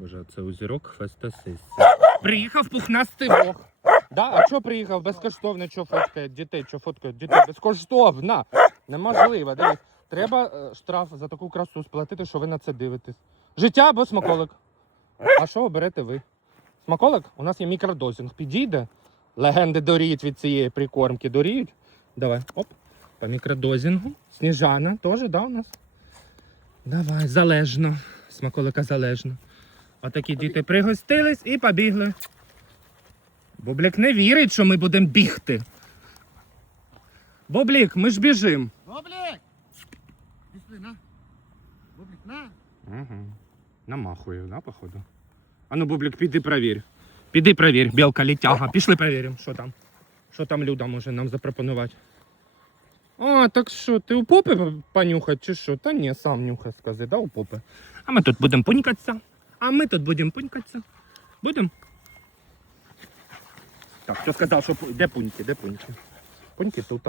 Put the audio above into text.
Боже, це озірок фестосесії. Приїхав пухнастий вог. Да, а що приїхав? Безкоштовно, що фоткає дітей, що фоткає дітей? Безкоштовно! Неможливо, дивись. Треба е, штраф за таку красу сплатити, що ви на це дивитесь. Життя або смаколик. А що оберете ви? Смаколик? У нас є мікродозінг. Підійде. Легенди доріють від цієї прикормки. Доріють. Давай, оп. По мікродозінгу. Сніжана теж, да, у нас? Давай, залежно. Смаколика залежно. Отакі діти пригостились і побігли. Бублік не вірить, що ми будемо бігти. Бублік, ми ж біжим. Бублик! Пішли, на. Бублик, на. Ага. Намахую, да, походу. А ну, Бублік, піди провір. Піди провір, білка літяга. Пішли провіримо, що там. Що там Люда може нам запропонувати. А, так що, ти у попи понюхати чи що? Та ні, сам нюхай, скази, да, у попи. А ми тут будемо пунькатися. А ми тут будемо пунькатися. Будемо? Так, хто сказав, що пу- де пуньки, де пуньки? Пуньки тут.